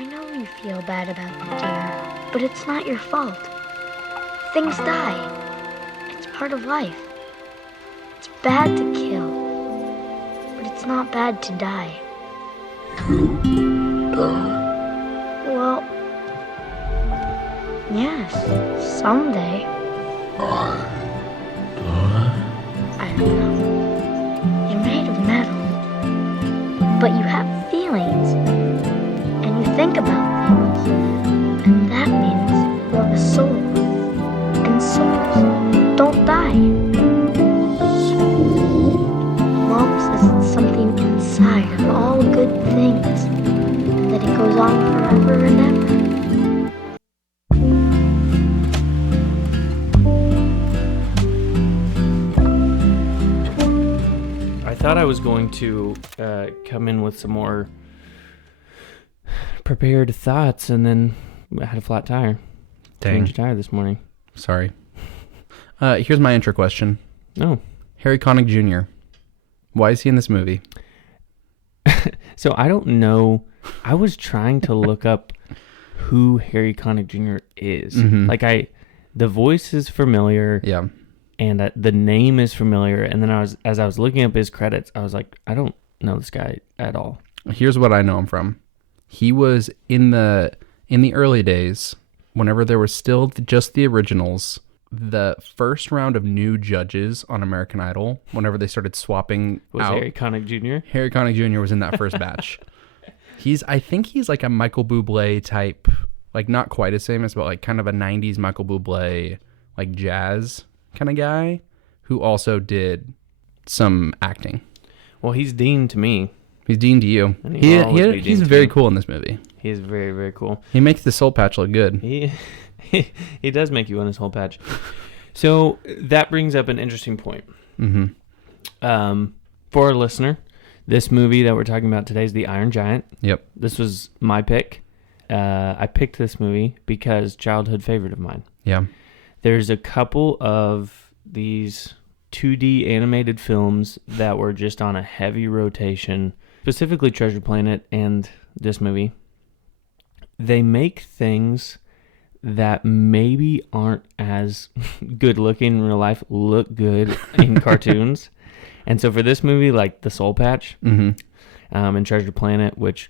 I know you feel bad about the deer, but it's not your fault. Things die. It's part of life. It's bad to kill, but it's not bad to die. Well, yes, someday. I don't know. You're made of metal, but you have feelings, and you think about things, and that means you have a soul, and souls don't die. Mom says it's something inside of all good things, and that it goes on forever and ever. I thought I was going to come in with some more prepared thoughts, and then I had a flat tire. Dang. Changed tire this morning. Sorry. Here's my intro question. Oh. Harry Connick Jr. Why is he in this movie? So I don't know. I was trying to look up who Harry Connick Jr. is. Mhm. The voice is familiar. Yeah. And the name is familiar. And then as I was looking up his credits, I was like, I don't know this guy at all. Here's what I know him from. He was in the early days, whenever there was still just the originals, the first round of new judges on American Idol, whenever they started swapping Was out. Harry Connick Jr.? Harry Connick Jr. was in that first batch. I think he's like a Michael Bublé type, like not quite as famous, but like kind of a 90s Michael Bublé, like jazz kind of guy who also did some acting. Well, he's Dean to me. He's Dean to you. And he will always be Dean He's to very me. cool in this movie. He is very, very cool. He makes the soul patch look good. He does make you want his whole patch. So that brings up an interesting point. Mm-hmm. For our listener, this movie that we're talking about today is The Iron Giant. Yep. This was my pick. I picked this movie because childhood favorite of mine. Yeah. There's a couple of these 2D animated films that were just on a heavy rotation, specifically Treasure Planet and this movie. They make things that maybe aren't as good looking in real life look good in cartoons. And so for this movie, like the Soul Patch and Treasure Planet, which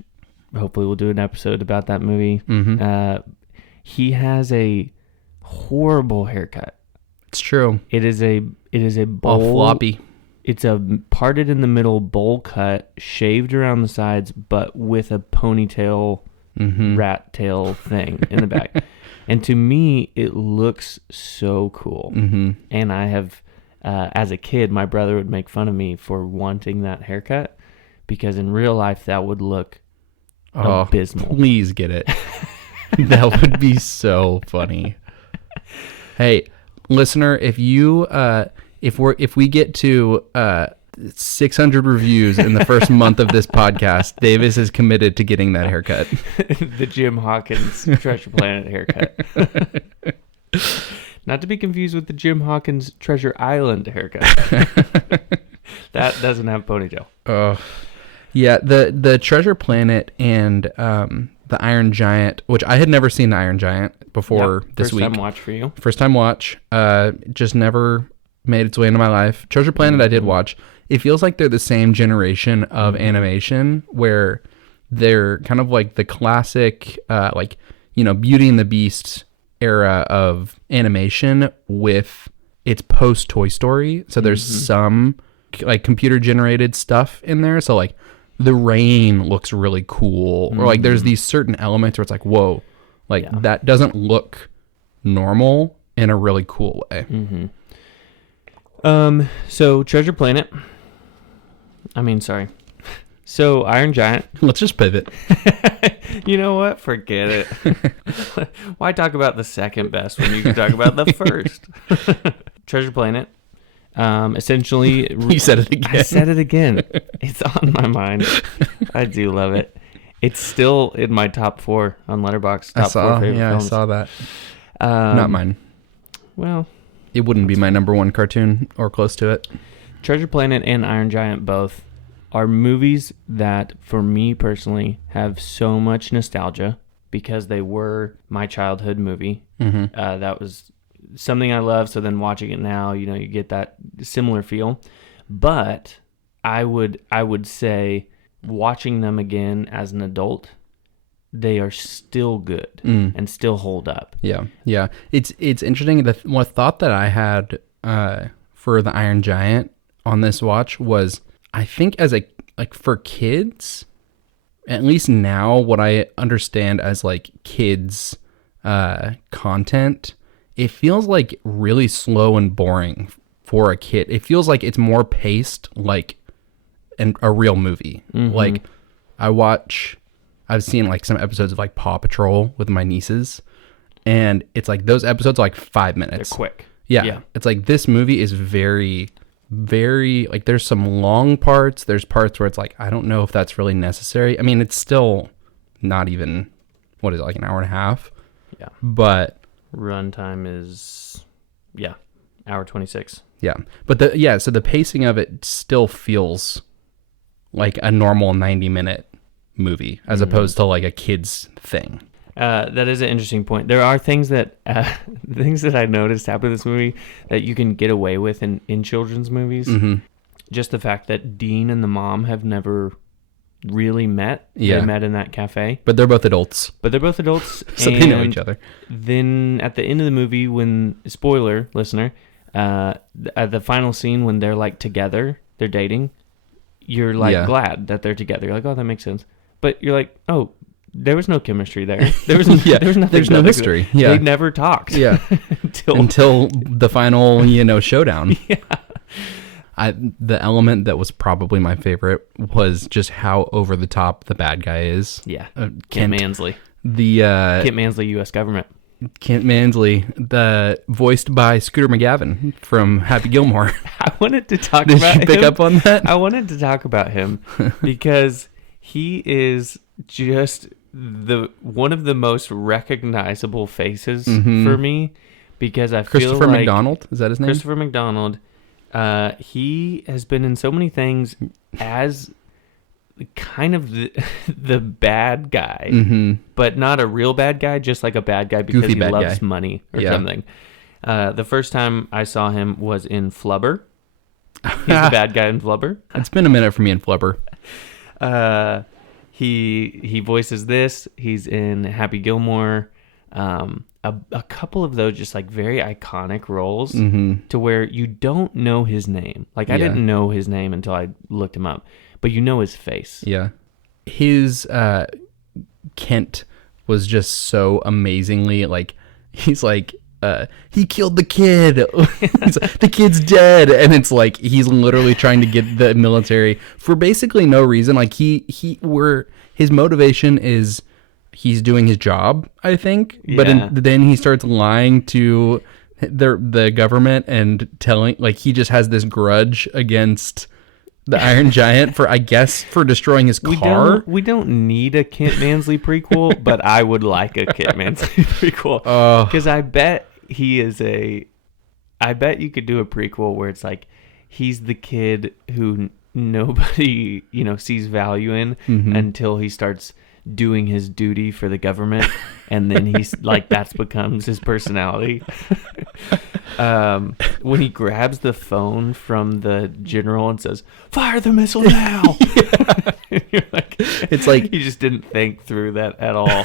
hopefully we'll do an episode about that movie, he has a horrible haircut. It's true. It is a bowl, all floppy. It's a parted in the middle bowl cut, shaved around the sides, but with a ponytail, rat tail thing in the back. And to me, it looks so cool. And I have, as a kid, my brother would make fun of me for wanting that haircut because in real life that would look abysmal. Please get it. That would be so funny. Hey, listener, if we get to 600 reviews in the first month of this podcast, Davis is committed to getting that haircut. The Jim Hawkins Treasure Planet haircut. Not to be confused with the Jim Hawkins Treasure Island haircut. That doesn't have ponytail. Yeah, the Treasure Planet and the Iron Giant, which I had never seen the Iron Giant before this week. First time watch for you. First time watch. Just never made its way into my life. Treasure Planet I did watch. It feels like they're the same generation of animation where they're kind of like the classic, Beauty and the Beast era of animation with its post Toy Story. So there's some like computer generated stuff in there. So like the rain looks really cool, or like there's these certain elements where it's like, whoa, that doesn't look normal in a really cool way. So Treasure Planet. So Iron Giant. Let's just pivot. You know what? Forget it. Why talk about the second best when you can talk about the first? Treasure Planet. Essentially, You said it again. I said it again. It's on my mind. I do love it. It's still in my top 4 on Letterboxd. Top 4 favorite films. I saw that. Not mine. Well, it wouldn't be my number 1 cartoon or close to it. Treasure Planet and Iron Giant both are movies that, for me personally, have so much nostalgia because they were my childhood movie. That was something I love. So then watching it now, you get that similar feel. But I would say watching them again as an adult, they are still good and still hold up. Yeah. It's interesting. One thought that I had for the Iron Giant on this watch was, I think for kids, at least now, what I understand as like kids content, it feels like really slow and boring for a kid. It feels like it's more paced like a real movie. Like I've seen like some episodes of like Paw Patrol with my nieces, and it's like those episodes are like 5 minutes. They're quick. Yeah. It's like this movie is very, very, like there's some long parts. There's parts where it's like, I don't know if that's really necessary. I mean, it's still not even, what is it, like an hour and a half? Yeah. But runtime is, hour 26. Yeah. But so the pacing of it still feels like a normal 90-minute movie as opposed to like a kid's thing. That is an interesting point. There are things that I noticed happen in this movie that you can get away with in children's movies. Just the fact that Dean and the mom have never really met. Yeah. They met in that cafe. But they're both adults. So they know each other. Then at the end of the movie, when, spoiler, listener, at the final scene when they're like together, they're dating, you're like glad that they're together. You're like, oh, that makes sense. But you're like, oh, there was no chemistry there. There was nothing. There's no history. Yeah. They never talked. Yeah. until the final, showdown. Yeah. The element that was probably my favorite was just how over the top the bad guy is. Yeah. Kent Mansley. Kent Mansley, U.S. government. Kent Mansley, voiced by Scooter McGavin from Happy Gilmore. I wanted to talk Did about him. you pick up on that? I wanted to talk about him because he is just one of the most recognizable faces for me, because I feel like Christopher McDonald, is that his name? Christopher McDonald. He has been in so many things as kind of the bad guy, but not a real bad guy, just like a bad guy because Goofy he loves money or something. The first time I saw him was in Flubber. He's the bad guy in Flubber. It's been a minute for me in Flubber. He voices this. He's in Happy Gilmore. A couple of those just like very iconic roles to where you don't know his name. Like I didn't know his name until I looked him up, but you know his face. Yeah. His Kent was just so amazingly like, he's like, he killed the kid. The kid's dead. And it's like, he's literally trying to get the military for basically no reason. Like his motivation is he's doing his job, I think. But then he starts lying to the government and telling, like, he just has this grudge against the Iron Giant for destroying his car. We don't need a Kent Mansley prequel, but I would like a Kent Mansley prequel. Because I bet I bet you could do a prequel where it's like he's the kid who nobody sees value in until he starts doing his duty for the government, and then he's like that becomes his personality. When he grabs the phone from the general and says, "Fire the missile now!" You're like, it's like he just didn't think through that at all.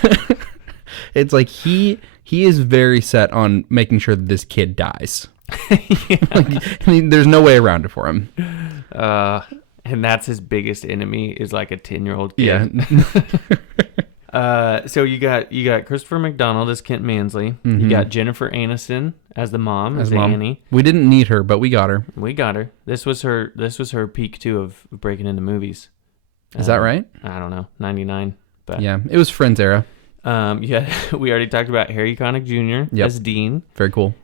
It's like he is very set on making sure that this kid dies. Like, I mean, there's no way around it for him. And that's his biggest enemy is like a 10-year-old kid. Yeah. So you got Christopher McDonald as Kent Mansley. You got Jennifer Aniston as the mom, as Annie. We didn't need her, but we got her. We got her. This was her peak too of breaking into movies. Is that right? I don't know, 99. But yeah, it was Friends era. We already talked about Harry Connick Jr. as Dean. Very cool.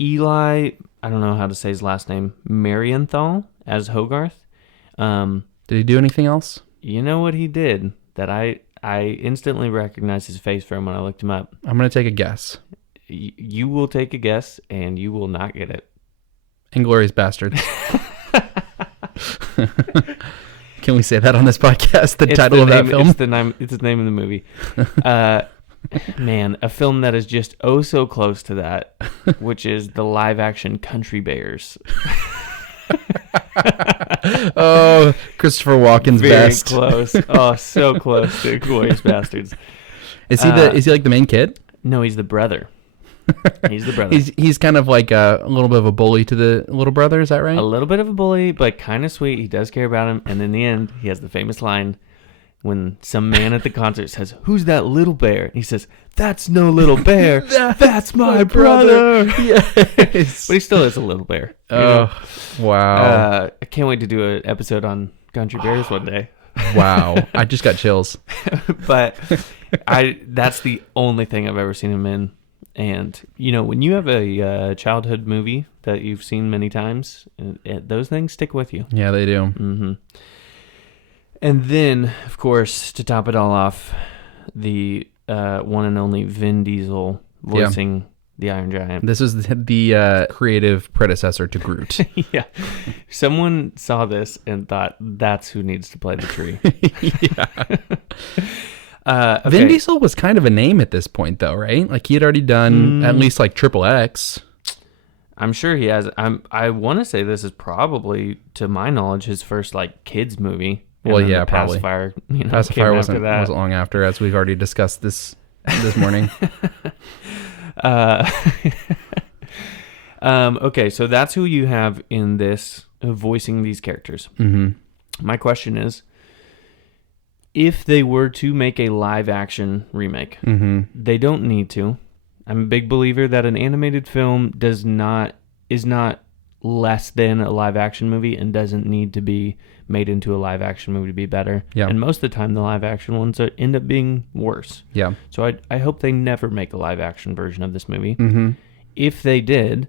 Eli, I don't know how to say his last name, Marienthal as Hogarth. Did he do anything else? You know what he did that I instantly recognized his face from when I looked him up. I'm going to take a guess. You will take a guess, and you will not get it. Inglourious Basterds. Can we say that on this podcast? The It's title the of that name- film? It's the name of the movie. Man, a film that is just oh so close to that, which is the live action Country Bears. Oh, Christopher Walken's Very best. close. Oh, so close to Glorious Bastards. Is he like the main kid? No, he's the brother. He's the brother. He's kind of like a little bit of a bully to the little brother. Is that right? A little bit of a bully, but kind of sweet. He does care about him. And in the end, he has the famous line when some man at the concert says, "Who's that little bear?" And he says, "That's no little bear. That's my brother." Yes. But he still is a little bear. you Oh, know? wow. I can't wait to do an episode on Country Bears one day. Wow. I just got chills. But that's the only thing I've ever seen him in. And, when you have a childhood movie that you've seen many times, those things stick with you. Yeah, they do. Mm-hmm. And then, of course, to top it all off, the one and only Vin Diesel voicing the Iron Giant. This is the creative predecessor to Groot. Yeah. Someone saw this and thought, that's who needs to play the tree. Okay. Vin Diesel was kind of a name at this point, though, right? Like, he had already done at least, like, Triple X. I'm sure he has. I want to say this is probably, to my knowledge, his first, like, kids movie. And Well, then yeah, the probably. Pacifier, Pacifier came wasn't after that. long after, as we've already discussed this morning. Okay, so that's who you have in this, voicing these characters. Mm-hmm. My question is, if they were to make a live action remake, Mm-hmm. they don't need to. I'm a big believer that an animated film is not less than a live action movie and doesn't need to be made into a live action movie to be better. Yeah. And most of the time, the live action ones end up being worse. Yeah. So I hope they never make a live action version of this movie. Mm-hmm. If they did,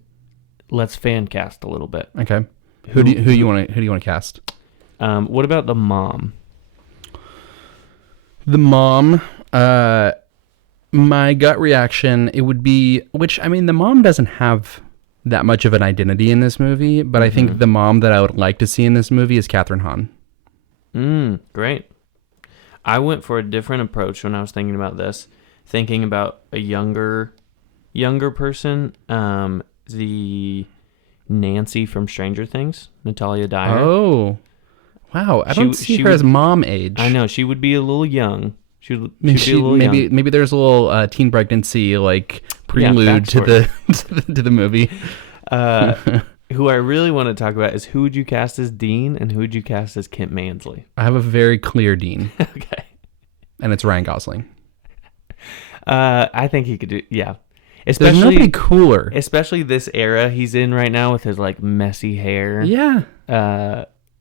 let's fan cast a little bit. Okay. Who do you want to cast? What about the mom? The mom, my gut reaction, it would be, which, I mean, the mom doesn't have that much of an identity in this movie, but I think the mom that I would like to see in this movie is Catherine Hahn. Great. I went for a different approach when I was thinking about this, thinking about a younger person, the Nancy from Stranger Things, Natalia Dyer. Oh, wow. I don't see her as mom age. I know, she would be a little young. She'd be Maybe, a little young. maybe there's a little teen pregnancy like prelude to the movie. Who I really want to talk about is who would you cast as Dean and who would you cast as Kent Mansley? I have a very clear Dean, Okay. and it's Ryan Gosling. I think he could do, yeah. There's nobody cooler. Especially this era he's in right now with his like messy hair. Yeah,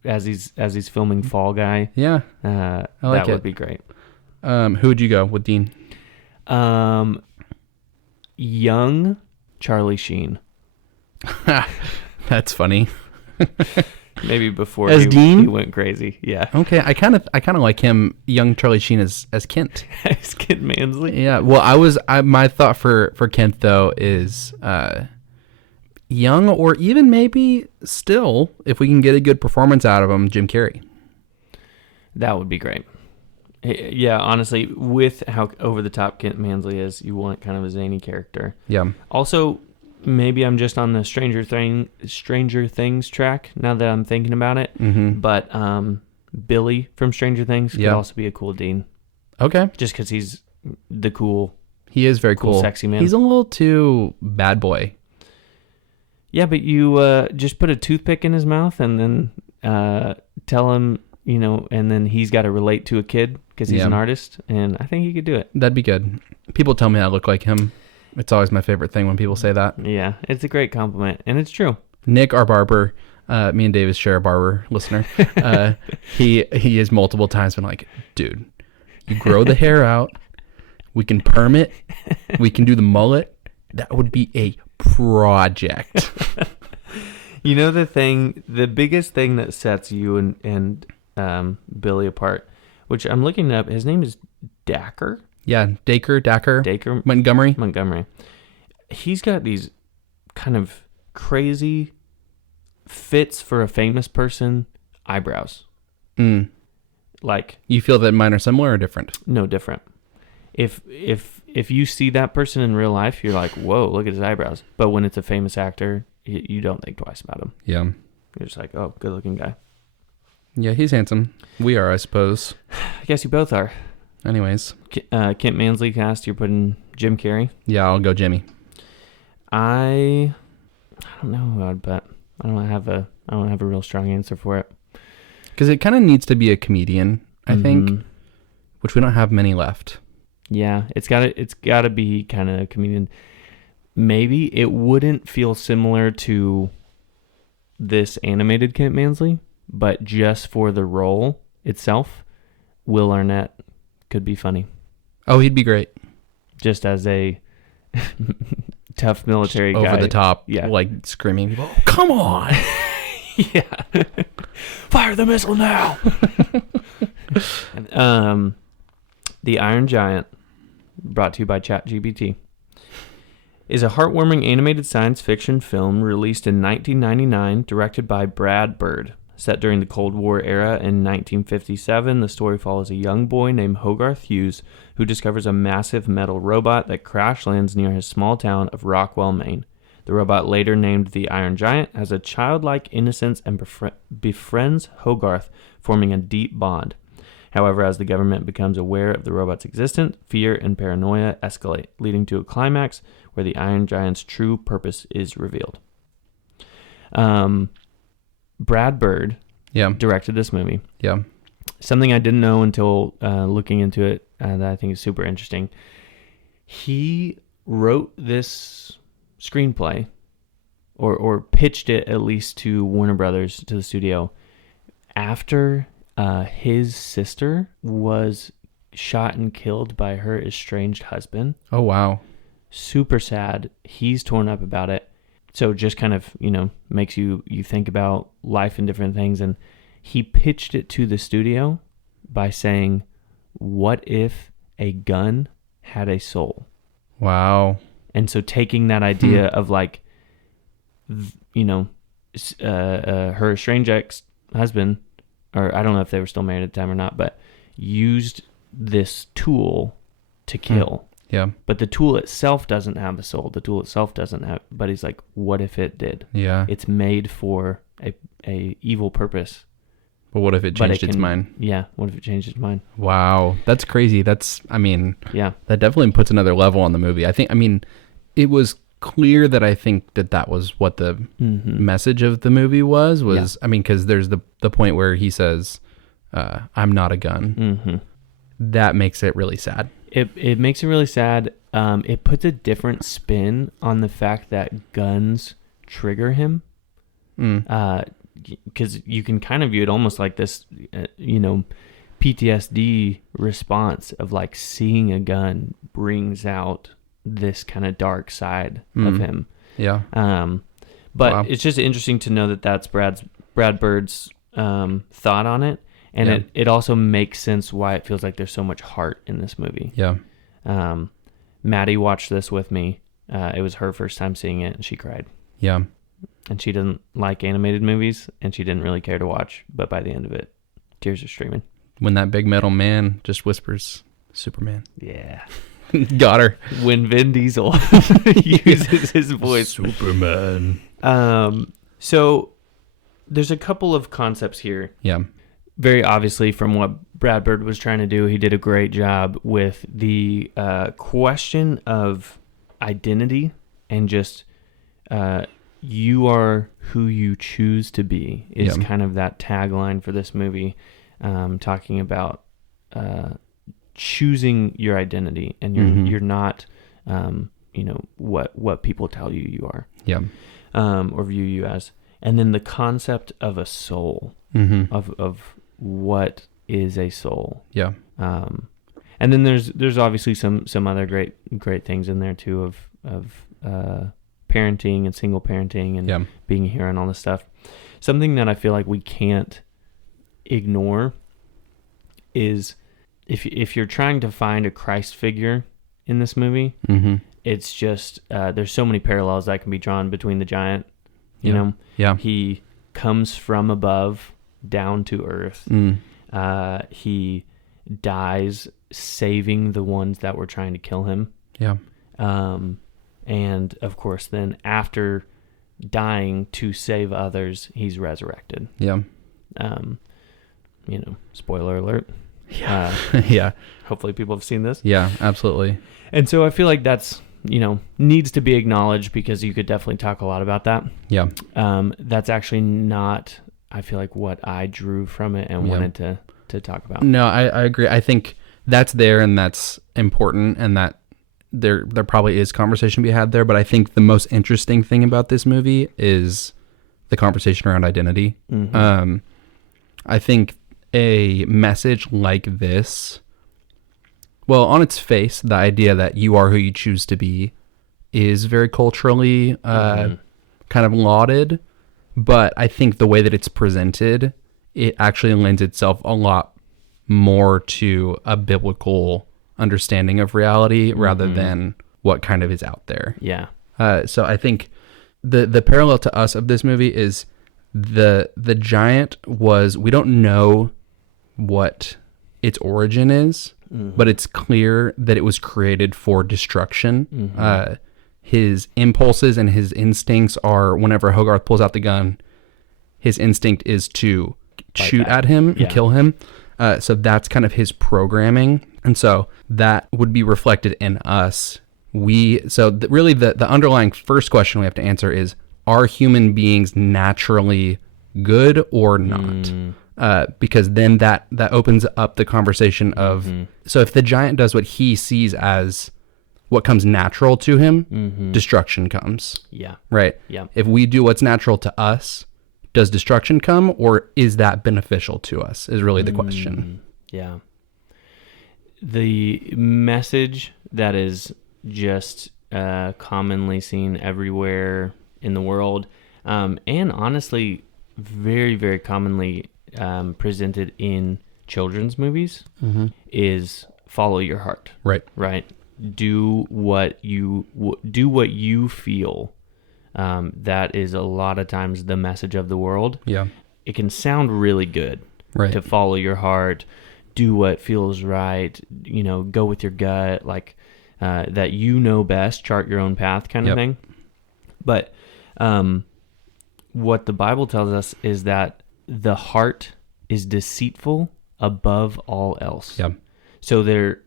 As he's filming Fall Guy. yeah. I like that it. would be great. Who would you go with, Dean? Young Charlie Sheen. That's funny. Maybe before As Dean? he went crazy. Yeah. Okay, I kind of like him, young Charlie Sheen as Kent. As Kent Mansley. Yeah. Well, my thought for Kent though is young, or even maybe still, if we can get a good performance out of him, Jim Carrey. That would be great. Yeah, honestly, with how over the top Kent Mansley is, you want kind of a zany character. Yeah. Also, maybe I'm just on the Stranger Things track now that I'm thinking about it. Mm-hmm. But Billy from Stranger Things could also be a cool Dean, Okay. just because he's the cool. He is very cool. Sexy man. He's a little too bad boy. Yeah, but you just put a toothpick in his mouth and then tell him, and then he's got to relate to a kid because he's an artist, and I think he could do it. That'd be good. People tell me I look like him. It's always my favorite thing when people say that. Yeah, it's a great compliment, and it's true. Nick, our barber, me and Davis share a barber listener. He has multiple times been like, dude, you grow the hair out. We can perm it. We can do the mullet. That would be a project. The biggest thing that sets you and Billy apart, which I'm looking up, his name is Dacker. Yeah, Daker, Montgomery. He's got these kind of crazy fits for a famous person, eyebrows. Mm. Like, You feel that mine are similar or different? no different. If you see that person in real life, you're like, whoa, look at his eyebrows. But when it's a famous actor, you don't think twice about him. Yeah. You're just like, oh, good looking guy. Yeah, he's handsome. We are, I suppose. I guess you both are. Anyways. Kent Mansley cast, you're putting Jim Carrey. Yeah, I'll go Jimmy. I don't know who I'd bet. I don't have a real strong answer for it. Because it kind of needs to be a comedian, I think, Mhm. which we don't have many left. Yeah, it's gotta be kind of a comedian. Maybe it wouldn't feel similar to this animated Kent Mansley, but just for the role itself, Will Arnett could be funny. Oh, he'd be great. Just as a tough military Over guy. the top, Yeah. like screaming, oh, come on. Yeah. Fire the missile now. The Iron Giant, brought to you by ChatGPT, is a heartwarming animated science fiction film released in 1999, directed by Brad Bird. Set during the Cold War era in 1957, the story follows a young boy named Hogarth Hughes who discovers a massive metal robot that crash lands near his small town of Rockwell, Maine. The robot, later named the Iron Giant, has a childlike innocence and befriends Hogarth, forming a deep bond. However, as the government becomes aware of the robot's existence, fear and paranoia escalate, leading to a climax where the Iron Giant's true purpose is revealed. Brad Bird Yeah. directed this movie. Yeah. Something I didn't know until looking into it that I think is super interesting. He wrote this screenplay or pitched it at least to Warner Brothers, to the studio, after his sister was shot and killed by her estranged husband. Oh, wow. Super sad. He's torn up about it. So just kind of, makes you think about life and different things. And he pitched it to the studio by saying, what if a gun had a soul? Wow. And so taking that idea of like, her estranged ex-husband, or I don't know if they were still married at the time or not, but used this tool to kill. Yeah. But the tool itself doesn't have a soul. The tool itself doesn't have, but he's like, what if it did? Yeah. It's made for a evil purpose. But what if it changed its mind? Yeah. What if it changed its mind? Wow. That's crazy. Yeah. That definitely puts another level on the movie. It was clear that I think that was what the message of the movie was, because there's the point where he says, I'm not a gun. Mm-hmm. That makes it really sad. It makes it really sad. It puts a different spin on the fact that guns trigger him. Because you can kind of view it almost like this, PTSD response of like seeing a gun brings out this kind of dark side of him. Yeah. But Wow. it's just interesting to know that that's Brad Bird's thought on it. And it also makes sense why it feels like there's so much heart in this movie. Yeah. Maddie watched this with me. It was her first time seeing it, and she cried. Yeah. And she doesn't like animated movies, and she didn't really care to watch. But by the end of it, tears are streaming. When that big metal man just whispers, Superman. Yeah. Got her. When Vin Diesel uses his voice. Superman. So there's a couple of concepts here. Yeah. Very obviously, from what Brad Bird was trying to do, he did a great job with the question of identity and just you are who you choose to be is kind of that tagline for this movie, talking about choosing your identity, and you're not what people tell you are, or view you as. And then the concept of a soul, of what is a soul. Yeah. And then there's obviously some other great things in there too of parenting and single parenting and being here and all this stuff. Something that I feel like we can't ignore is if you're trying to find a Christ figure in this movie, it's just there's so many parallels that can be drawn between the giant. You know, Yeah. he comes from above down to earth. Mm. He dies saving the ones that were trying to kill him. Yeah. And of course, then after dying to save others, he's resurrected. Yeah. Spoiler alert. Yeah. Yeah. Hopefully people have seen this. Yeah, absolutely. And so I feel like that's, needs to be acknowledged, because you could definitely talk a lot about that. Yeah. That's actually not, I feel like, what I drew from it and wanted to talk about. No, I agree. I think that's there, and that's important, and that there probably is conversation to be had there. But I think the most interesting thing about this movie is the conversation around identity. Mm-hmm. I think a message like this, well, on its face, the idea that you are who you choose to be is very culturally kind of lauded. But I think the way that it's presented, it actually lends itself a lot more to a biblical understanding of reality rather than what kind of is out there. Yeah. So I think the parallel to us of this movie is the giant was, we don't know what its origin is, but it's clear that it was created for destruction. His impulses and his instincts are, whenever Hogarth pulls out the gun, his instinct is to shoot at him and kill him. So that's kind of his programming. And so that would be reflected in us. Really the underlying first question we have to answer is, are human beings naturally good or not? Because then that opens up the conversation of, so if the giant does what he sees as what comes natural to him, destruction comes. Yeah. Right? Yeah. If we do what's natural to us, does destruction come, or is that beneficial to us, is really the question. Yeah. The message that is just commonly seen everywhere in the world, and honestly, very, very commonly presented in children's movies, is follow your heart. Right. Right. Do what you feel. That is a lot of times the message of the world. Yeah. It can sound really good, Right. to follow your heart, do what feels right, go with your gut, like that best, chart your own path kind of thing. But what the Bible tells us is that the heart is deceitful above all else. Yeah. So they're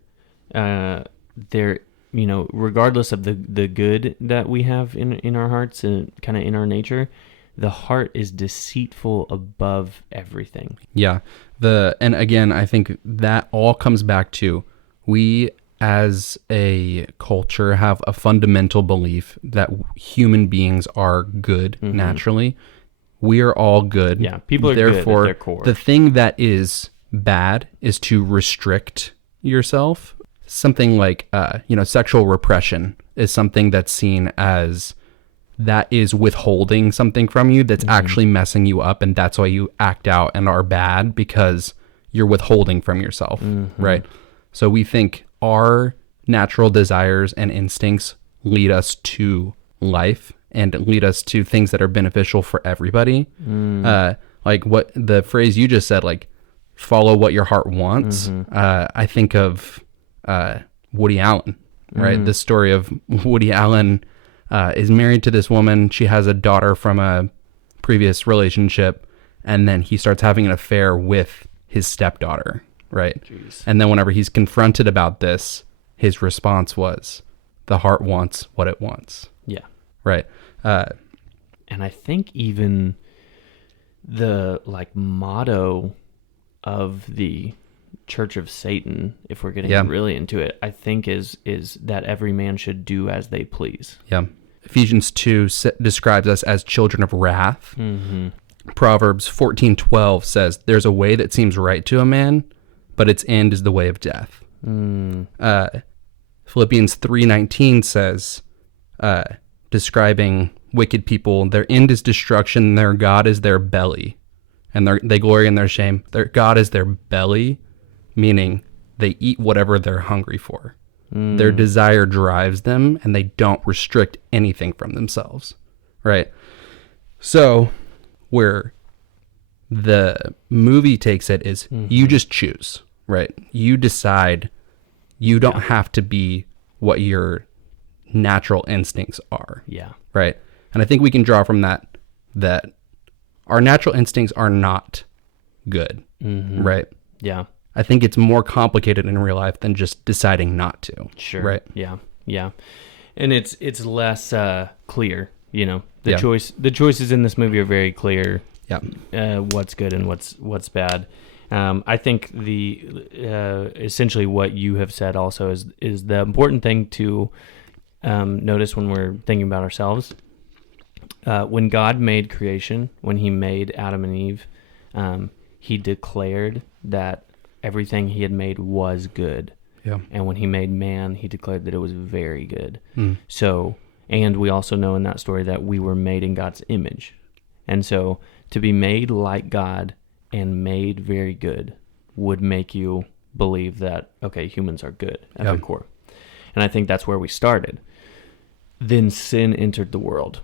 regardless of the good that we have in our hearts and kind of in our nature, the heart is deceitful above everything. Yeah. And again, I think that all comes back to, we as a culture have a fundamental belief that human beings are good naturally. We are all good. Yeah, people are Therefore, good at their core. The thing that is bad is to restrict yourself. Something like, sexual repression is something that's seen as, that is withholding something from you that's actually messing you up, and that's why you act out and are bad, because you're withholding from yourself, right? So we think our natural desires and instincts lead us to life and lead us to things that are beneficial for everybody. Like what the phrase you just said, like, follow what your heart wants. I think of Woody Allen, right? The story of Woody Allen is married to this woman. She has a daughter from a previous relationship, and then he starts having an affair with his stepdaughter, right? Jeez. And then whenever he's confronted about this, his response was, the heart wants what it wants. Yeah. Right. And I think even the motto of the Church of Satan, if we're getting really into it, I think is that every man should do as they please. Yeah. Ephesians 2 describes us as children of wrath. Proverbs 14:12 says, there's a way that seems right to a man, but its end is the way of death. Philippians 3:19 says, describing wicked people, their end is destruction, their God is their belly, and they glory in their shame. Their God is their belly, meaning they eat whatever they're hungry for. Their desire drives them, and they don't restrict anything from themselves, right? So where the movie takes it is you just choose, right? You decide. You don't have to be what your natural instincts are. Yeah. Right. And I think we can draw from that our natural instincts are not good. Right. Yeah. I think it's more complicated in real life than just deciding not to. Sure. Right. Yeah. Yeah. And it's less clear, you know. The Yeah. choices in this movie are very clear. Yeah. What's good and what's bad. I think essentially what you have said also is the important thing to notice when we're thinking about ourselves. When God made creation, when he made Adam and Eve, he declared that everything he had made was good. Yeah. And when he made man, he declared that it was very good. So, and we also know in that story that we were made in God's image. And so to be made like God and made very good would make you believe that, okay, humans are good at their core. And I think that's where we started. Then sin entered the world.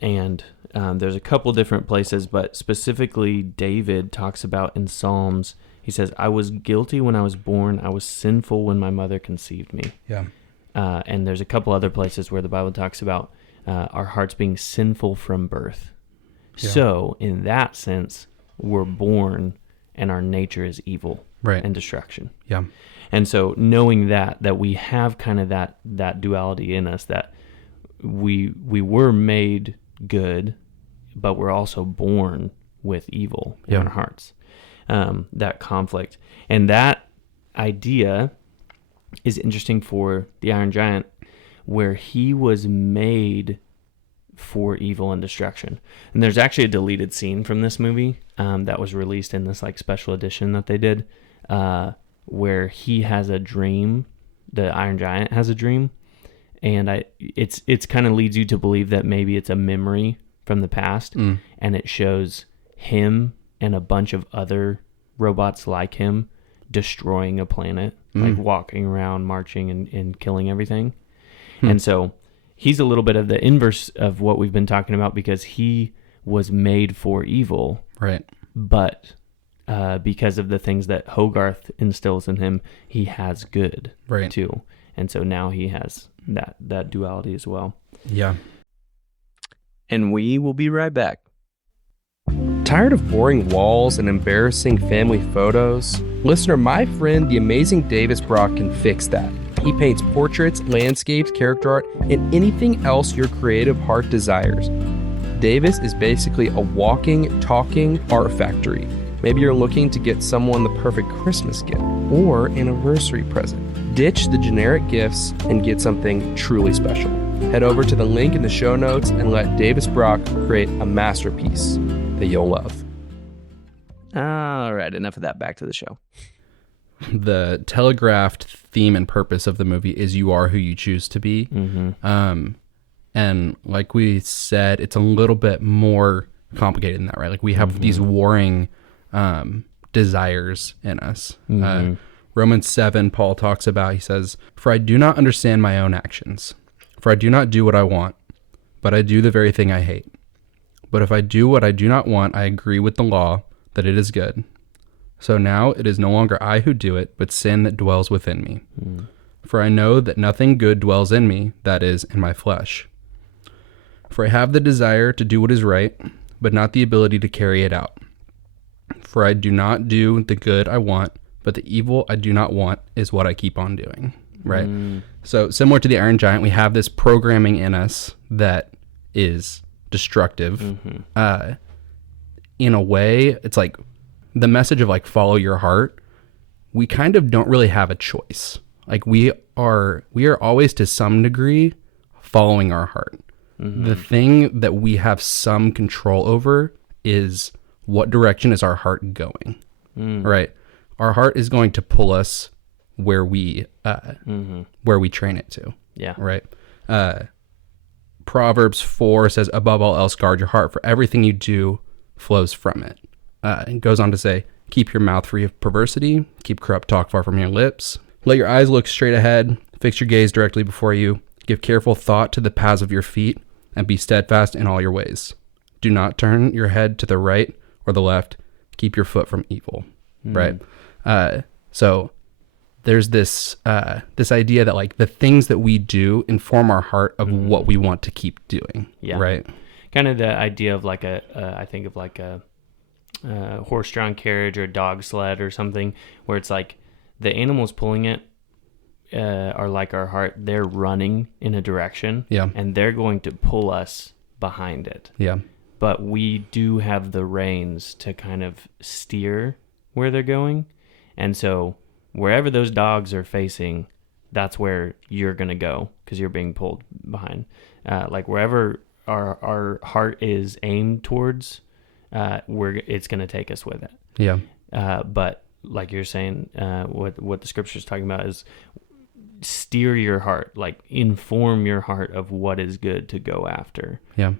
And there's a couple different places, but specifically David talks about in Psalms, he says, I was guilty when I was born. I was sinful when my mother conceived me. Yeah. And there's a couple other places where the Bible talks about our hearts being sinful from birth. Yeah. So in that sense, we're born and our nature is evil and destruction. Yeah. And so knowing that we have kind of that duality in us, that we were made good, but we're also born with evil in our hearts. That conflict. And that idea is interesting for the Iron Giant, where he was made for evil and destruction. And there's actually a deleted scene from this movie that was released in this like special edition that they did, where he has a dream. The Iron Giant has a dream, and it's kind of leads you to believe that maybe it's a memory from the past, and it shows him and a bunch of other robots like him destroying a planet, like walking around, marching and killing everything. And so he's a little bit of the inverse of what we've been talking about, because he was made for evil. Right. But because of the things that Hogarth instills in him, he has good too. And so now he has that duality as well. Yeah. And we will be right back. Tired of boring walls and embarrassing family photos? Listener, my friend, the amazing Davis Brock, can fix that. He paints portraits, landscapes, character art, and anything else your creative heart desires. Davis is basically a walking, talking art factory. Maybe you're looking to get someone the perfect Christmas gift or anniversary present. Ditch the generic gifts and get something truly special. Head over to the link in the show notes and let Davis Brock create a masterpiece that you'll love. All right, enough of that. Back to the show. The telegraphed theme and purpose of the movie is you are who you choose to be. And like we said, it's a little bit more complicated than that, right? Like we have these warring desires in us. Romans 7, Paul talks about, he says, "For I do not understand my own actions. For I do not do what I want, but I do the very thing I hate. But if I do what I do not want, I agree with the law that it is good. So now it is no longer I who do it, but sin that dwells within me. For I know that nothing good dwells in me, that is, in my flesh. For I have the desire to do what is right, but not the ability to carry it out. For I do not do the good I want, but the evil I do not want is what I keep on doing." Right? So similar to the Iron Giant, we have this programming in us that is destructive. In a way, it's like the message of like follow your heart. We kind of don't really have a choice. Like we are always to some degree following our heart. The thing that we have some control over is what direction is our heart going. Right? Our heart is going to pull us where we train it to. Yeah. Right. Proverbs 4 says, "Above all else, guard your heart, for everything you do flows from it." And goes on to say, "Keep your mouth free of perversity. Keep corrupt talk far from your lips. Let your eyes look straight ahead. Fix your gaze directly before you. Give careful thought to the paths of your feet, and be steadfast in all your ways. Do not turn your head to the right or the left. keep your foot from evil, right? So there's this idea that like the things that we do inform our heart of what we want to keep doing, right? Kind of the idea of like I think of like a horse-drawn carriage or a dog sled or something, where it's like the animals pulling it are like our heart. They're running in a direction, and they're going to pull us behind it. Yeah. But we do have the reins to kind of steer where they're going. And so wherever those dogs are facing, that's where you're going to go because you're being pulled behind. Like wherever our heart is aimed towards, it's going to take us with it. Yeah. But like you're saying, what the scripture is talking about is steer your heart, like inform your heart of what is good to go after. Yeah.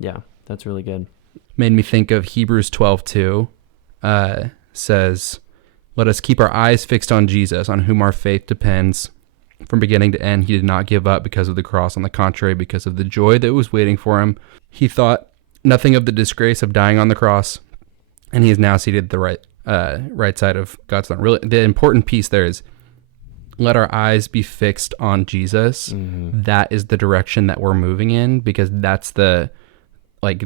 Yeah, that's really good. Made me think of Hebrews 12:2, says, "Let us keep our eyes fixed on Jesus, on whom our faith depends. From beginning to end, he did not give up because of the cross. On the contrary, because of the joy that was waiting for him, he thought nothing of the disgrace of dying on the cross, and he is now seated at the right side of God's throne." Really, the important piece there is, let our eyes be fixed on Jesus. That is the direction that we're moving in, because that's the, like,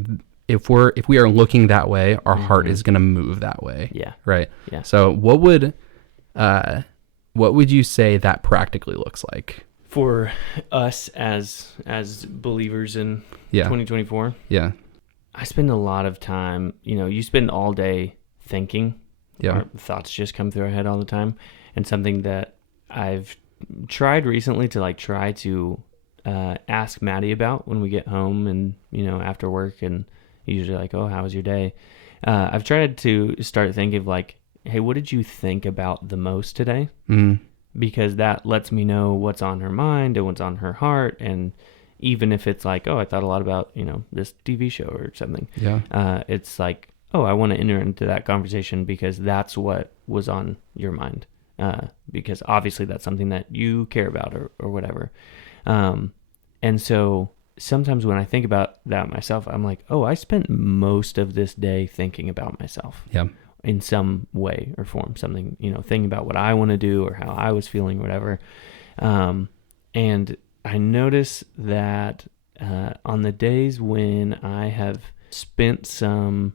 if we are looking that way, our heart is going to move that way. Yeah. Right. Yeah. So what would you say that practically looks like for us as believers in 2024? Yeah. I spend a lot of time, you spend all day thinking. Yeah. Our thoughts just come through our head all the time. And something that I've tried recently to try to ask Maddie about when we get home and, after work, and usually like, oh, how was your day? I've tried to start thinking of like, hey, what did you think about the most today? Because that lets me know what's on her mind and what's on her heart. And even if it's like, oh, I thought a lot about, this TV show or something. Yeah. It's like, oh, I want to enter into that conversation because that's what was on your mind. Because obviously that's something that you care about or whatever. And so sometimes when I think about that myself, I'm like, oh, I spent most of this day thinking about myself. Yeah. In some way or form, something, thinking about what I want to do or how I was feeling or whatever. And I notice that on the days when I have spent some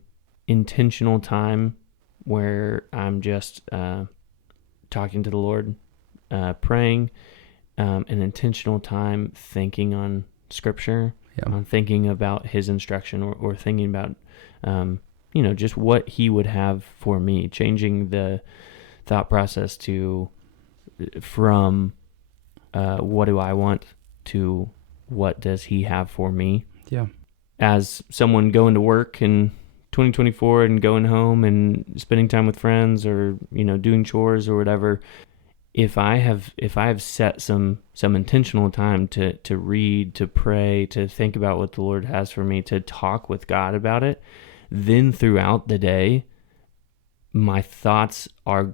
intentional time where I'm just talking to the Lord, praying, an intentional time thinking on Scripture, on thinking about His instruction or thinking about, just what He would have for me, changing the thought process from what do I want to what does He have for me. Yeah. As someone going to work in 2024 and going home and spending time with friends or, doing chores or whatever, if I have set some intentional time to read, to pray, to think about what the Lord has for me, to talk with God about it, then throughout the day, my thoughts are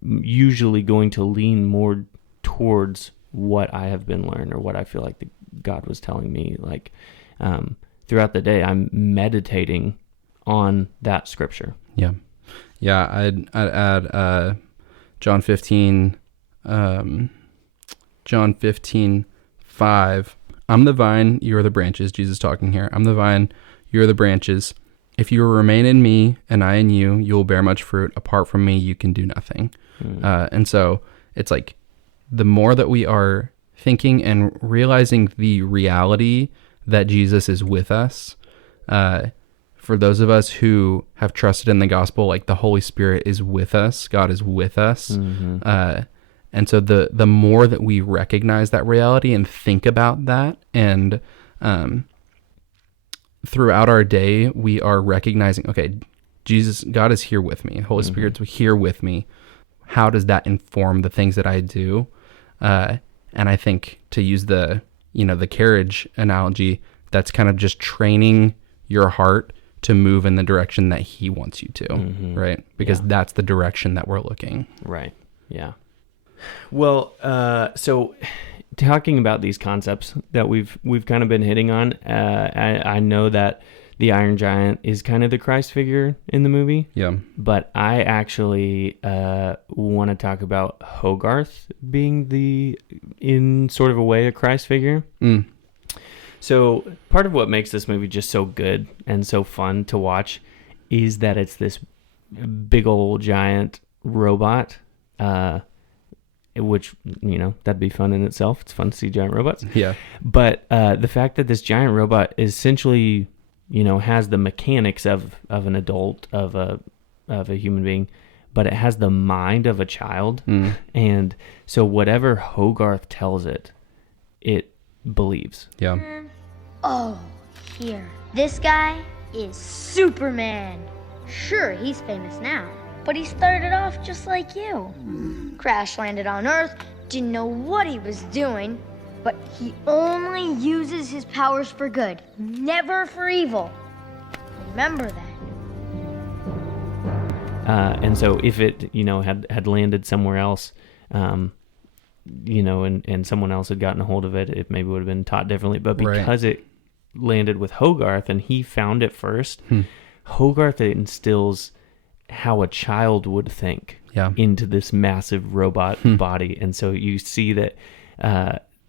usually going to lean more towards what I have been learned or what I feel like God was telling me. Like throughout the day, I'm meditating on that Scripture. Yeah. Yeah. I'd add John 15, 5. I'm the vine, you are the branches. Jesus talking here. I'm the vine, you are the branches. If you remain in me and I in you, you will bear much fruit. Apart from me, you can do nothing. And so it's like the more that we are thinking and realizing the reality that Jesus is with us, for those of us who have trusted in the gospel, like the Holy Spirit is with us, God is with us. And so the more that we recognize that reality and think about that, and throughout our day, we are recognizing, okay, God is here with me. Holy Spirit's here with me. How does that inform the things that I do? And I think, to use the carriage analogy, that's kind of just training your heart to move in the direction that He wants you to, right? Because that's the direction that we're looking. Right. Yeah. Well, so talking about these concepts that we've kind of been hitting on, I know that the Iron Giant is kind of the Christ figure in the movie. Yeah. But I actually want to talk about Hogarth being in sort of a way, a Christ figure. Mm. So part of what makes this movie just so good and so fun to watch is that it's this big old giant robot, which, that'd be fun in itself. It's fun to see giant robots. Yeah. But the fact that this giant robot essentially, has the mechanics of an adult, of a human being, but it has the mind of a child. Mm. And so whatever Hogarth tells it, it believes. Yeah. Oh, here. This guy is Superman. Sure, he's famous now, but he started off just like you. Crash landed on Earth, didn't know what he was doing, but he only uses his powers for good, never for evil. Remember that. And so if it, had landed somewhere else, and someone else had gotten a hold of it, it maybe would have been taught differently. But because it landed with Hogarth and he found it first, Hogarth instills how a child would think into this massive robot body. And so you see that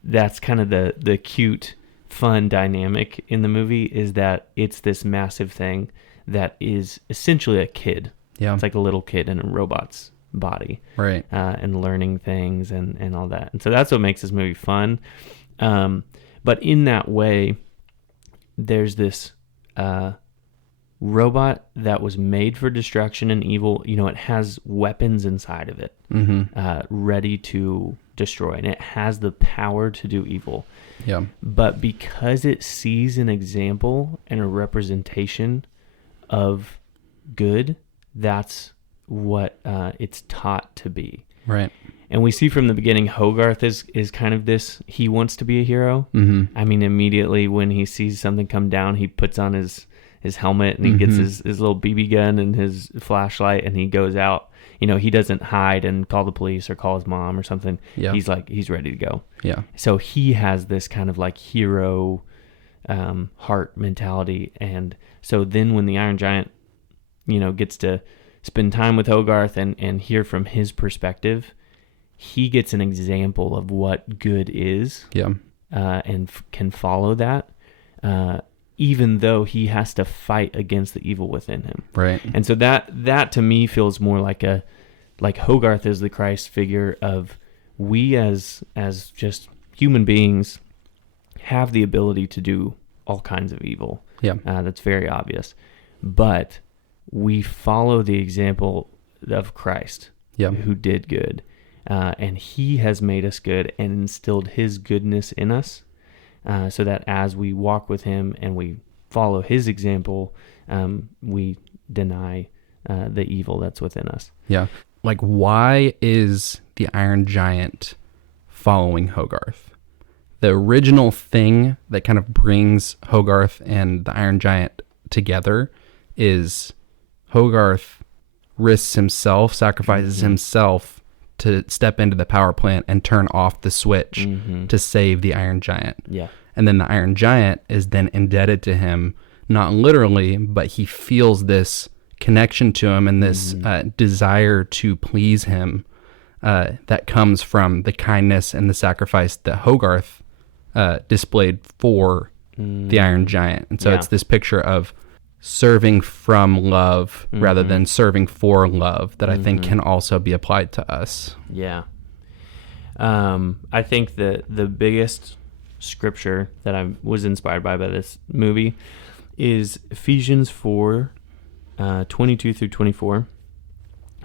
that's kind of the cute, fun dynamic in the movie, is that it's this massive thing that is essentially a kid. Yeah. It's like a little kid in a robot's body. Right. And learning things and all that. And so that's what makes this movie fun. But in that way, there's this robot that was made for destruction and evil. It has weapons inside of it, ready to destroy, and it has the power to do evil. Yeah. But because it sees an example and a representation of good, that's what it's taught to be. Right. And we see from the beginning, Hogarth is kind of this, he wants to be a hero. Mm-hmm. I mean, immediately when he sees something come down, he puts on his helmet and he gets his little BB gun and his flashlight and he goes out. He doesn't hide and call the police or call his mom or something. Yeah. He's ready to go. Yeah. So he has this kind of like hero heart mentality. And so then when the Iron Giant, gets to spend time with Hogarth and hear from his perspective, he gets an example of what good is. Yeah. And can follow that, even though he has to fight against the evil within him. Right. And so that to me feels more like Hogarth is the Christ figure of, we as just human beings have the ability to do all kinds of evil. Yeah. That's very obvious. But we follow the example of Christ, who did good. And he has made us good and instilled his goodness in us, so that as we walk with him and we follow his example, we deny the evil that's within us. Yeah. Like, why is the Iron Giant following Hogarth? The original thing that kind of brings Hogarth and the Iron Giant together is Hogarth risks himself, sacrifices himself to step into the power plant and turn off the switch to save the Iron Giant. Yeah. And then the Iron Giant is then indebted to him, not literally, but he feels this connection to him and this desire to please him that comes from the kindness and the sacrifice that Hogarth displayed for the Iron Giant. And so it's this picture of serving from love rather than serving for love that I think can also be applied to us. Yeah. I think the biggest scripture that I was inspired by this movie is Ephesians 4, 22 through 24.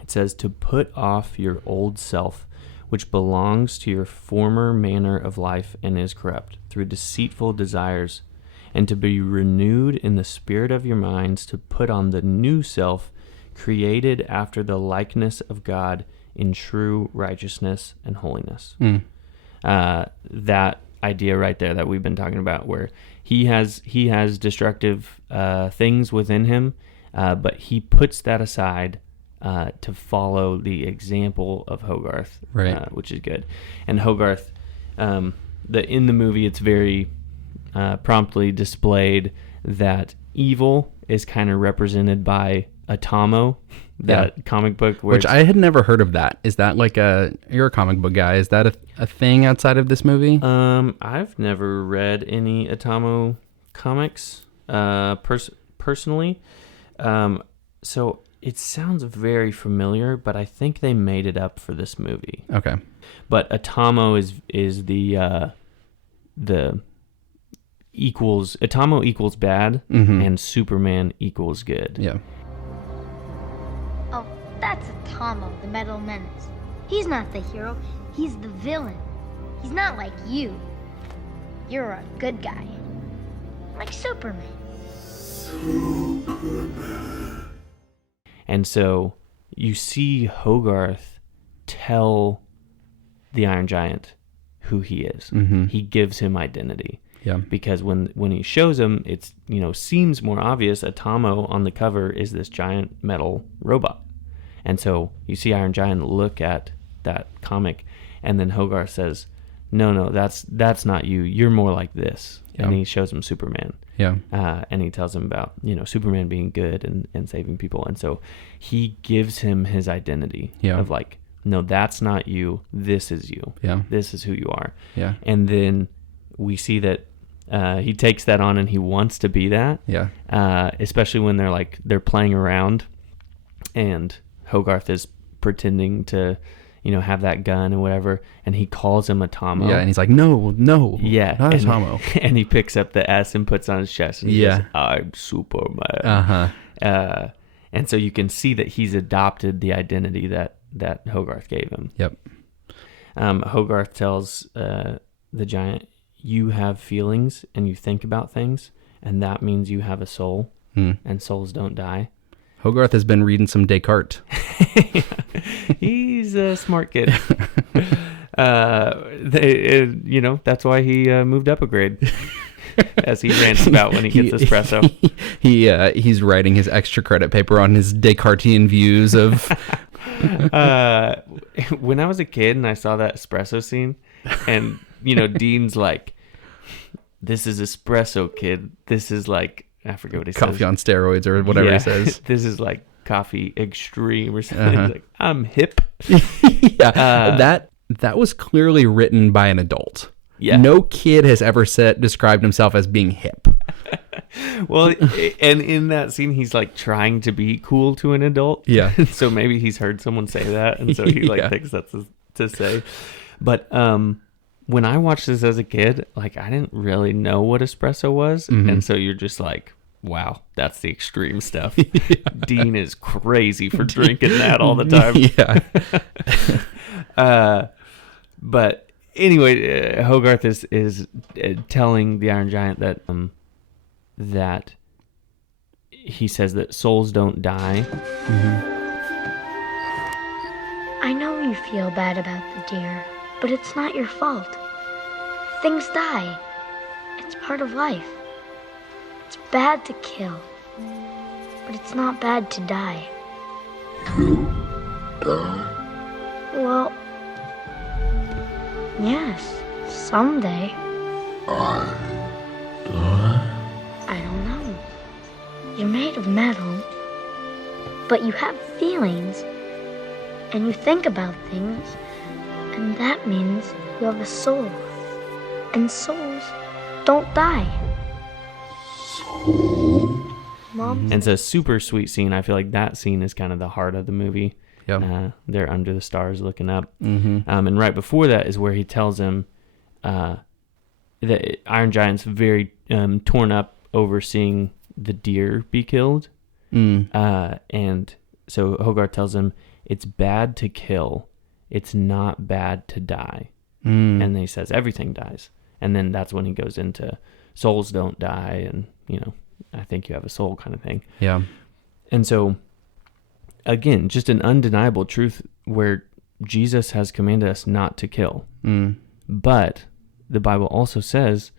It says, to put off your old self, which belongs to your former manner of life and is corrupt through deceitful desires, and to be renewed in the spirit of your minds, to put on the new self, created after the likeness of God in true righteousness and holiness. That idea right there that we've been talking about, where he has destructive things within him, but he puts that aside to follow the example of Hogarth, right? Which is good. And Hogarth, in the movie, it's very promptly displayed that evil is kind of represented by Atomo, that comic book. Where Which I had never heard of that. Is that like you're a comic book guy. Is that a thing outside of this movie? I've never read any Atomo comics personally. So it sounds very familiar, but I think they made it up for this movie. Okay. But Atomo is the equals Atomo equals bad, and Superman equals good. Yeah. Oh, that's Atomo, the Metal Menace. He's not the hero, he's the villain. He's not like you. You're a good guy. Like Superman. And so you see Hogarth tell the Iron Giant who he is. He gives him identity. Yeah. Because when he shows him, it's, seems more obvious. Atomo on the cover is this giant metal robot. And so you see Iron Giant look at that comic, and then Hogarth says, no, that's not you. You're more like this. Yeah. And he shows him Superman. Yeah. And he tells him about, Superman being good and saving people. And so he gives him his identity of like, no, that's not you. This is you. Yeah. This is who you are. Yeah. And then we see that he takes that on and he wants to be that. Yeah. Especially when they're playing around and Hogarth is pretending to, have that gun and whatever, and he calls him Atomo. Yeah, and he's like, no, yeah, not and, Atomo. And he picks up the S and puts on his chest, and he goes, I'm Superman. And so you can see that he's adopted the identity that Hogarth gave him. Yep. Hogarth tells the giant, you have feelings and you think about things, and that means you have a soul, and souls don't die. Hogarth has been reading some Descartes. He's a smart kid. That's why he moved up a grade, as he rants about when he gets espresso. He's writing his extra credit paper on his Descartesian views of. When I was a kid and I saw that espresso scene, and Dean's like, "This is espresso, kid. This is like." I forget what he says. Coffee on steroids or whatever he says. This is like coffee extreme or something. He's like, I'm hip. That was clearly written by an adult. Yeah. No kid has ever described himself as being hip. Well, and in that scene, he's like trying to be cool to an adult. Yeah. So maybe he's heard someone say that, and so he thinks that's to say. But when I watched this as a kid, like I didn't really know what espresso was, and so you're just like, wow, that's the extreme stuff. Dean is crazy for drinking that all the time. Yeah. But anyway, Hogarth is telling the Iron Giant that that he says that souls don't die. I know you feel bad about the deer, but it's not your fault. Things die. It's part of life. It's bad to kill, but it's not bad to die. Well, yes, someday. I don't know. You're made of metal, but you have feelings, and you think about things, and that means you have a soul. And souls don't die. Mom. And it's a super sweet scene. I feel like that scene is kind of the heart of the movie. Yep. They're under the stars looking up. And right before that is where he tells him that Iron Giant's very torn up over seeing the deer be killed. And so Hogarth tells him, it's bad to kill. It's not bad to die. And then he says, everything dies. And then that's when he goes into souls don't die. And, I think you have a soul kind of thing. Yeah. And so, again, just an undeniable truth where Jesus has commanded us not to kill. But the Bible also says,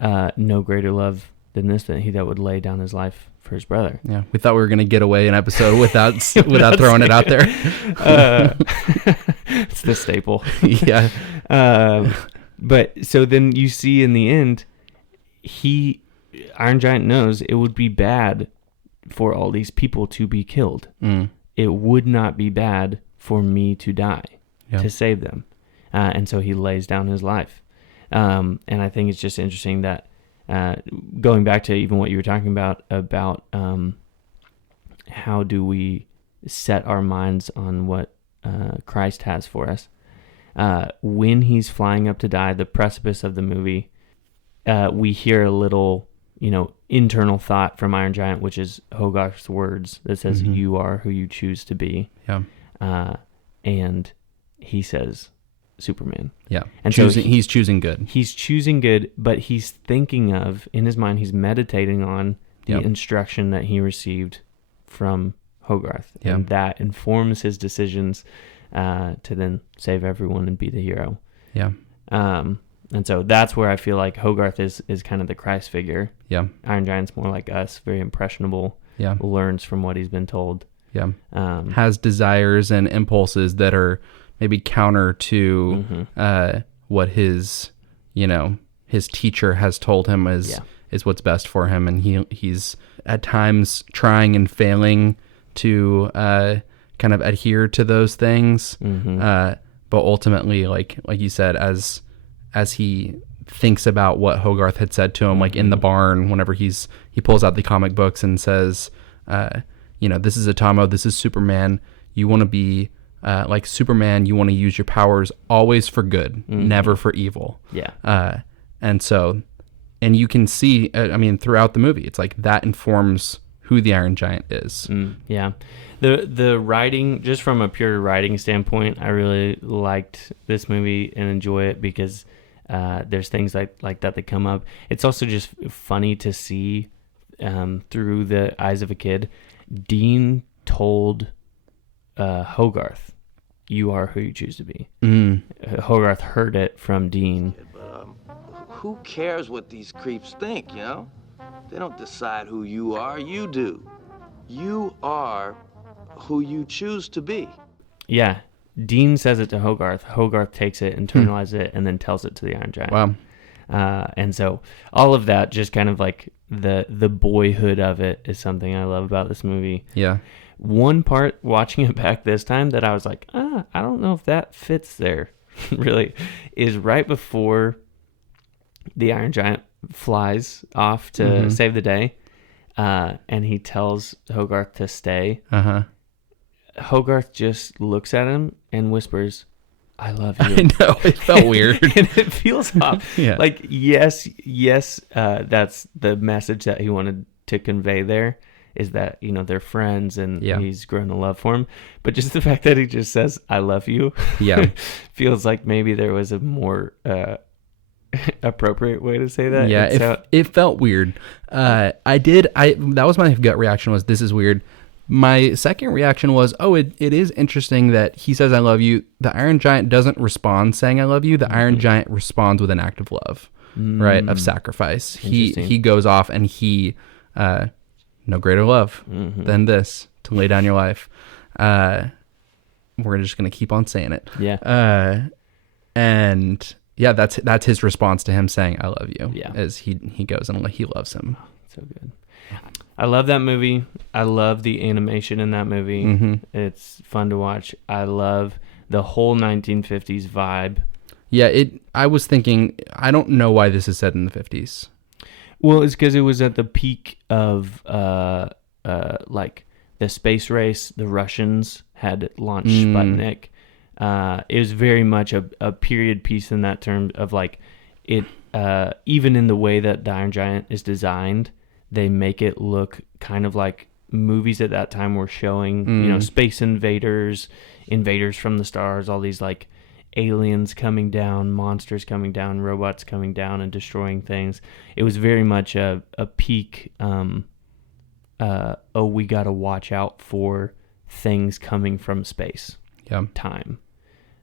no greater love than this, than he that would lay down his life for his brother. Yeah. We thought we were going to get away an episode without throwing it out there. It's the staple. Yeah. But so then you see in the end, he Iron Giant knows it would be bad for all these people to be killed. It would not be bad for me to die to save them. And so he lays down his life. And I think it's just interesting that going back to even what you were talking about how do we set our minds on what Christ has for us. When he's flying up to die, the precipice of the movie, we hear a little, internal thought from Iron Giant, which is Hogarth's words that says, "You are who you choose to be." Yeah. And he says, "Superman." Yeah. And he's choosing good. He's choosing good, but he's thinking of, in his mind, he's meditating on the instruction that he received from Hogarth. Yeah. And that informs his decisions to then save everyone and be the hero. Yeah. And so that's where I feel like Hogarth is kind of the Christ figure. Yeah. Iron Giant's more like us, very impressionable, learns from what he's been told. Yeah. Has desires and impulses that are maybe counter to what his teacher has told him is what's best for him. And he's at times trying and failing to kind of adhere to those things. But ultimately, like you said, as he thinks about what Hogarth had said to him, like in the barn, whenever he pulls out the comic books and says, this is Atomo, this is Superman. You want to be like Superman. You want to use your powers always for good, never for evil. Yeah. And you can see, throughout the movie, it's like that informs who the Iron Giant is. Yeah. The writing, just from a pure writing standpoint, I really liked this movie and enjoy it because there's things like that come up. It's also just funny to see through the eyes of a kid. Dean told Hogarth, "You are who you choose to be." Hogarth heard it from Dean. Who cares what these creeps think, They don't decide who you are, you do. You are who you choose to be. Yeah. Dean says it to Hogarth. Hogarth takes it, internalizes it, and then tells it to the Iron Giant. Wow. And so all of that, just kind of like the boyhood of it, is something I love about this movie. Yeah. One part watching it back this time that I was like, I don't know if that fits there really, is right before the Iron Giant flies off to save the day, and he tells Hogarth to stay. Hogarth just looks at him and whispers, "I love you." I know, it felt weird. And it feels off. Yeah. Like, yes, that's the message that he wanted to convey there, is that, they're friends and he's grown a love for him. But just the fact that he just says, "I love you," feels like maybe there was a more appropriate way to say that. Yeah, it felt weird. That was my gut reaction, was, this is weird. My second reaction was, it is interesting that he says, "I love you." The Iron Giant doesn't respond saying, "I love you." The Iron Giant responds with an act of love, right? Of sacrifice. He goes off and no greater love than this, to lay down your life. We're just going to keep on saying it. Yeah. And yeah, that's his response to him saying, "I love you." Yeah. Is he goes and he loves him. So good. I love that movie. I love the animation in that movie. It's fun to watch. I love the whole 1950s vibe. Yeah, I was thinking, I don't know why this is set in the 50s. Well, it's because it was at the peak of like the space race. The Russians had launched Sputnik. It was very much a period piece in that term of like it. Even in the way that the Iron Giant is designed, they make it look kind of like movies at that time were showing, space invaders from the stars, all these like aliens coming down, monsters coming down, robots coming down and destroying things. It was very much a peak, we got to watch out for things coming from space time.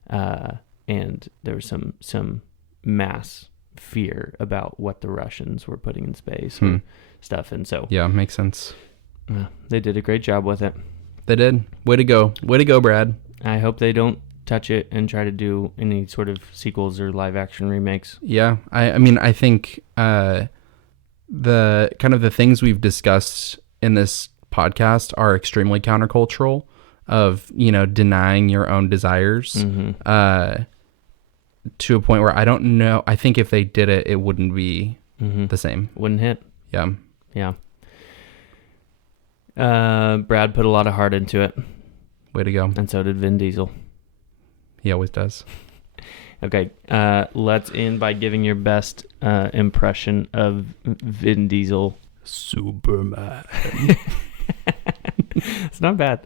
And there was some mass fear about what the Russians were putting in space or stuff. And so, makes sense. They did a great job with it. They did. Way to go, Brad. I hope they don't touch it and try to do any sort of sequels or live action remakes. Yeah. I mean, I think the kind of the things we've discussed in this podcast are extremely countercultural of, you know, denying your own desires to a point where I don't know. I think if they did it, it wouldn't be the same. Wouldn't hit. Yeah. Yeah. Brad put a lot of heart into it. Way to go. And so did Vin Diesel. He always does. Okay. Let's end by giving your best impression of Vin Diesel. Superman. It's not bad.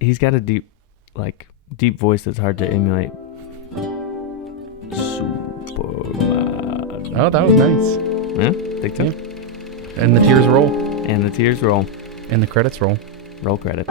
He's got a deep voice that's hard to emulate. Superman. Oh, that was nice. Yeah, think so. Yeah. And the tears roll. And the tears roll. And the credits roll. Roll credits.